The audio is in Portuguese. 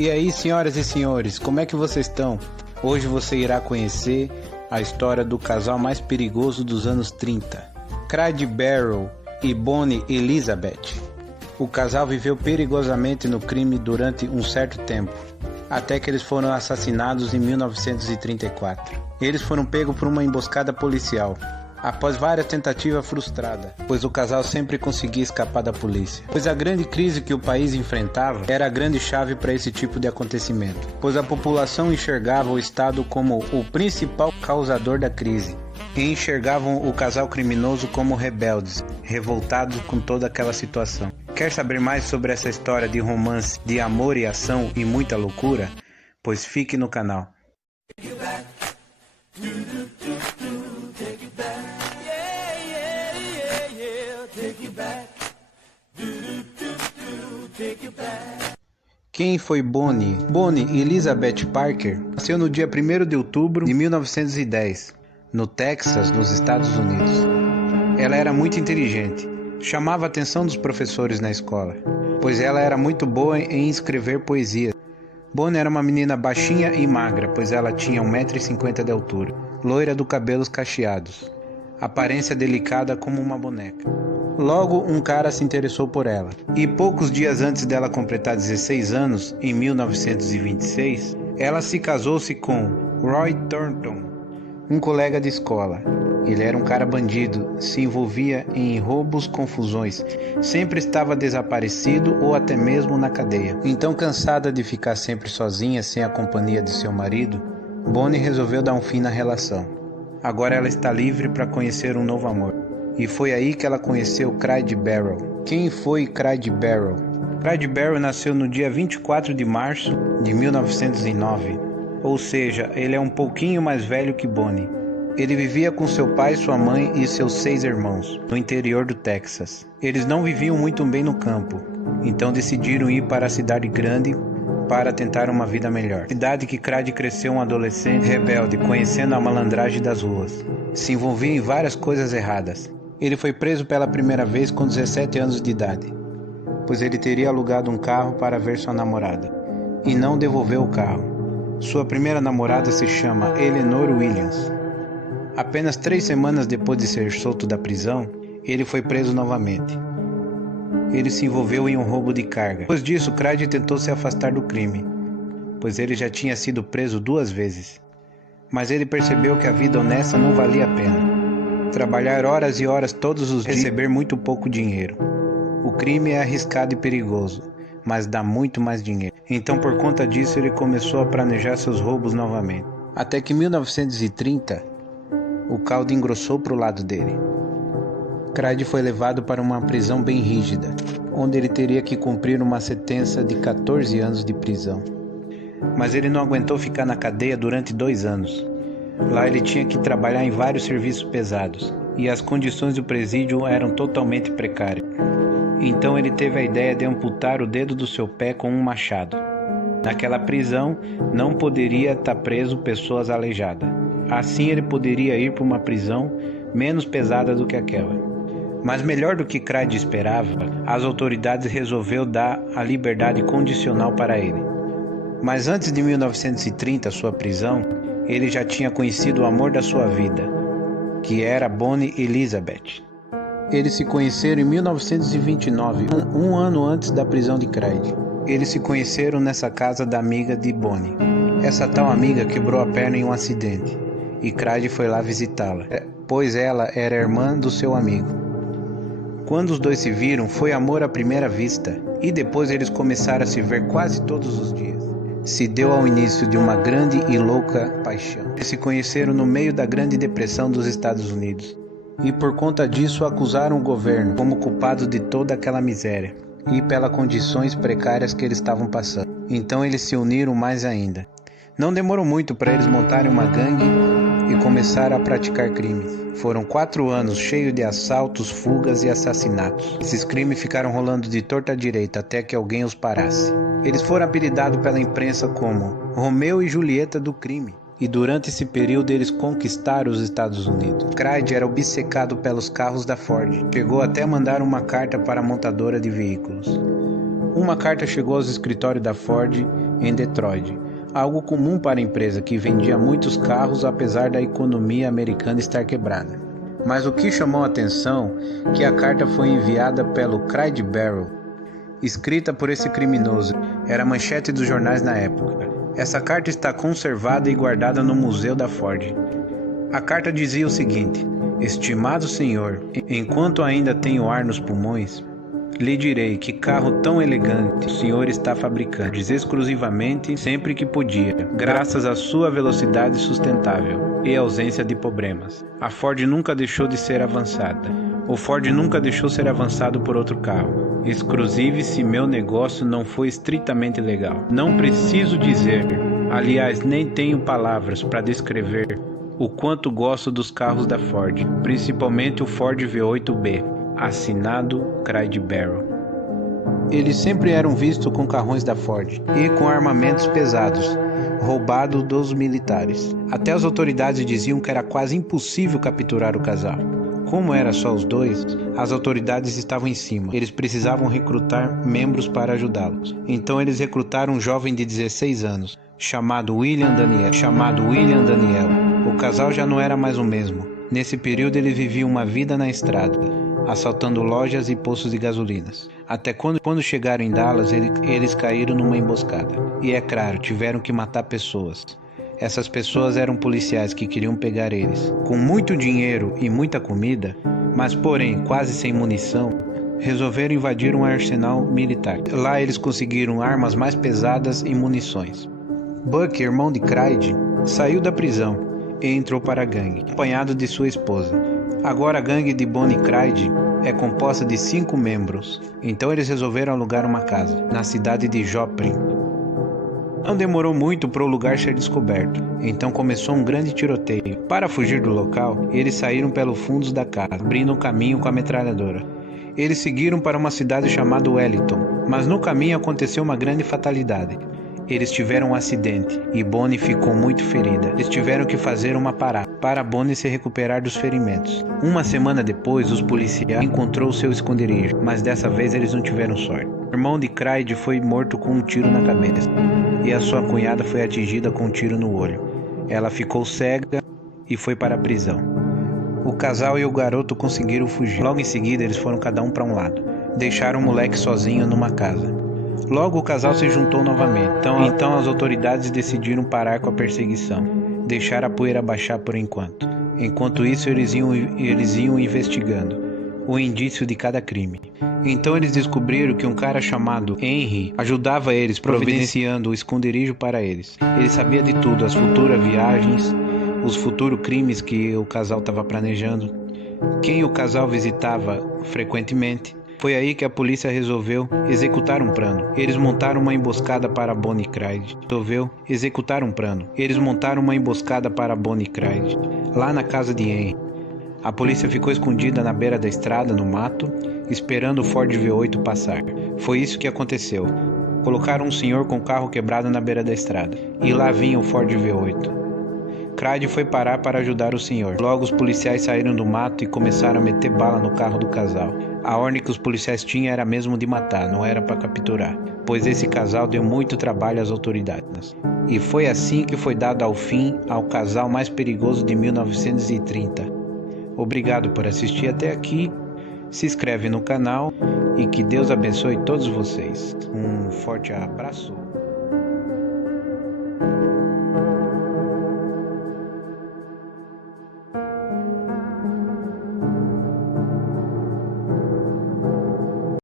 E aí, senhoras e senhores, como é que vocês estão? Hoje você irá conhecer a história do casal mais perigoso dos anos 30, Clyde Barrow e Bonnie Elizabeth. O casal viveu perigosamente no crime durante um certo tempo, até que eles foram assassinados em 1934. Eles foram pegos por uma emboscada policial, após várias tentativas frustradas, pois o casal sempre conseguia escapar da polícia. Pois a grande crise que o país enfrentava era a grande chave para esse tipo de acontecimento, pois a população enxergava o Estado como o principal causador da crise, e enxergavam o casal criminoso como rebeldes, revoltados com toda aquela situação. Quer saber mais sobre essa história de romance, de amor e ação e muita loucura? Pois fique no canal. Quem foi Bonnie? Bonnie Elizabeth Parker nasceu no dia 1º de outubro de 1910, no Texas, nos Estados Unidos. Ela era muito inteligente, chamava a atenção dos professores na escola, pois ela era muito boa em escrever poesia. Bonnie era uma menina baixinha e magra, pois ela tinha 1,50 m de altura, loira do cabelos cacheados, aparência delicada como uma boneca. Logo, um cara se interessou por ela, e poucos dias antes dela completar 16 anos, em 1926, ela se casou-se com Roy Thornton, um colega de escola. Ele era um cara bandido, se envolvia em roubos, confusões, sempre estava desaparecido ou até mesmo na cadeia. Então, cansada de ficar sempre sozinha, sem a companhia de seu marido, Bonnie resolveu dar um fim na relação. Agora ela está livre para conhecer um novo amor. E foi aí que ela conheceu Clyde Barrow. Quem foi Clyde Barrow? Clyde Barrow nasceu no dia 24 de março de 1909, ou seja, ele é um pouquinho mais velho que Bonnie. Ele vivia com seu pai, sua mãe e seus 6 irmãos, no interior do Texas. Eles não viviam muito bem no campo, então decidiram ir para a cidade grande para tentar uma vida melhor. Cidade que Clyde cresceu um adolescente rebelde, conhecendo a malandragem das ruas. Se envolvia em várias coisas erradas. Ele foi preso pela primeira vez com 17 anos de idade, pois ele teria alugado um carro para ver sua namorada, e não devolveu o carro. Sua primeira namorada se chama Eleanor Williams. Apenas 3 semanas depois de ser solto da prisão, ele foi preso novamente. Ele se envolveu em um roubo de carga. Depois disso, Clyde tentou se afastar do crime, pois ele já tinha sido preso 2 vezes. Mas ele percebeu que a vida honesta não valia a pena. Trabalhar horas e horas todos os dias, receber muito pouco dinheiro. O crime é arriscado e perigoso, mas dá muito mais dinheiro. Então, por conta disso, ele começou a planejar seus roubos novamente. Até que em 1930, o caldo engrossou para o lado dele. Clyde foi levado para uma prisão bem rígida, onde ele teria que cumprir uma sentença de 14 anos de prisão. Mas ele não aguentou ficar na cadeia durante 2 anos. Lá ele tinha que trabalhar em vários serviços pesados, e as condições do presídio eram totalmente precárias. Então ele teve a ideia de amputar o dedo do seu pé com um machado. Naquela prisão não poderia estar preso pessoas aleijadas. Assim ele poderia ir para uma prisão menos pesada do que aquela. Mas melhor do que Clyde esperava, as autoridades resolveram dar a liberdade condicional para ele. Mas antes de 1930, sua prisão, ele já tinha conhecido o amor da sua vida, que era Bonnie Elizabeth. Eles se conheceram em 1929, um ano antes da prisão de Clyde. Eles se conheceram nessa casa da amiga de Bonnie. Essa tal amiga quebrou a perna em um acidente, e Clyde foi lá visitá-la, pois ela era irmã do seu amigo. Quando os dois se viram, foi amor à primeira vista, e depois eles começaram a se ver quase todos os dias. Se deu ao início de uma grande e louca paixão. Eles se conheceram no meio da Grande Depressão dos Estados Unidos, e por conta disso acusaram o governo como culpado de toda aquela miséria e pelas condições precárias que eles estavam passando. Então eles se uniram mais ainda. Não demorou muito para eles montarem uma gangue e começaram a praticar crimes. Foram 4 anos cheios de assaltos, fugas e assassinatos. Esses crimes ficaram rolando de torta à direita até que alguém os parasse. Eles foram apelidados pela imprensa como Romeu e Julieta do crime. E durante esse período eles conquistaram os Estados Unidos. Clyde era obcecado pelos carros da Ford. Chegou até a mandar uma carta para a montadora de veículos. Uma carta chegou aos escritórios da Ford em Detroit, algo comum para a empresa que vendia muitos carros apesar da economia americana estar quebrada. Mas o que chamou a atenção é que a carta foi enviada pelo Clyde Barrow, escrita por esse criminoso. Era a manchete dos jornais na época. Essa carta está conservada e guardada no museu da Ford. A carta dizia o seguinte: estimado senhor, enquanto ainda tenho ar nos pulmões, lhe direi que carro tão elegante o senhor está fabricando exclusivamente sempre que podia, graças à sua velocidade sustentável e ausência de problemas. A Ford nunca deixou de ser avançada. O Ford nunca deixou ser avançado por outro carro, exclusive se meu negócio não foi estritamente legal. Não preciso dizer, aliás, nem tenho palavras para descrever o quanto gosto dos carros da Ford, principalmente o Ford V8B. Assinado Clyde Barrow. Eles sempre eram vistos com carrões da Ford e com armamentos pesados, roubados dos militares. Até as autoridades diziam que era quase impossível capturar o casal. Como era só os dois, as autoridades estavam em cima. Eles precisavam recrutar membros para ajudá-los. Então eles recrutaram um jovem de 16 anos, chamado William Daniel. O casal já não era mais o mesmo. Nesse período ele vivia uma vida na estrada, assaltando lojas e postos de gasolinas. Até quando chegaram em Dallas, eles caíram numa emboscada. E é claro, tiveram que matar pessoas. Essas pessoas eram policiais que queriam pegar eles. Com muito dinheiro e muita comida, mas porém quase sem munição, resolveram invadir um arsenal militar. Lá eles conseguiram armas mais pesadas e munições. Buck, irmão de Clyde, saiu da prisão e entrou para a gangue, acompanhado de sua esposa. Agora a gangue de Bonnie e Clyde é composta de 5 membros. Então eles resolveram alugar uma casa na cidade de Joplin. Não demorou muito para o lugar ser descoberto. Então começou um grande tiroteio. Para fugir do local, eles saíram pelos fundos da casa, abrindo um caminho com a metralhadora. Eles seguiram para uma cidade chamada Wellington, mas no caminho aconteceu uma grande fatalidade. Eles tiveram um acidente e Bonnie ficou muito ferida. Eles tiveram que fazer uma parada para Bonnie se recuperar dos ferimentos. Uma semana depois, os policiais encontraram seu esconderijo, mas dessa vez eles não tiveram sorte. O irmão de Clyde foi morto com um tiro na cabeça e a sua cunhada foi atingida com um tiro no olho. Ela ficou cega e foi para a prisão. O casal e o garoto conseguiram fugir. Logo em seguida, eles foram cada um para um lado. Deixaram o moleque sozinho numa casa. Logo o casal se juntou novamente. Então as autoridades decidiram parar com a perseguição, deixar a poeira baixar por enquanto. Enquanto isso eles iam investigando o indício de cada crime. Então eles descobriram que um cara chamado Henry ajudava eles, providenciando o esconderijo para eles. Ele sabia de tudo, as futuras viagens, os futuros crimes que o casal estava planejando, quem o casal visitava frequentemente. Foi aí que a polícia resolveu executar um plano. Eles montaram uma emboscada para Bonnie e Clyde. Eles montaram uma emboscada para Bonnie e Clyde, lá na casa de Henry. A polícia ficou escondida na beira da estrada, no mato, esperando o Ford V8 passar. Foi isso que aconteceu. Colocaram um senhor com o carro quebrado na beira da estrada. E lá vinha o Ford V8. Clyde foi parar para ajudar o senhor. Logo os policiais saíram do mato e começaram a meter bala no carro do casal. A ordem que os policiais tinham era mesmo de matar, não era para capturar, pois esse casal deu muito trabalho às autoridades. E foi assim que foi dado ao fim ao casal mais perigoso de 1930. Obrigado por assistir até aqui. Se inscreve no canal e que Deus abençoe todos vocês. Um forte abraço.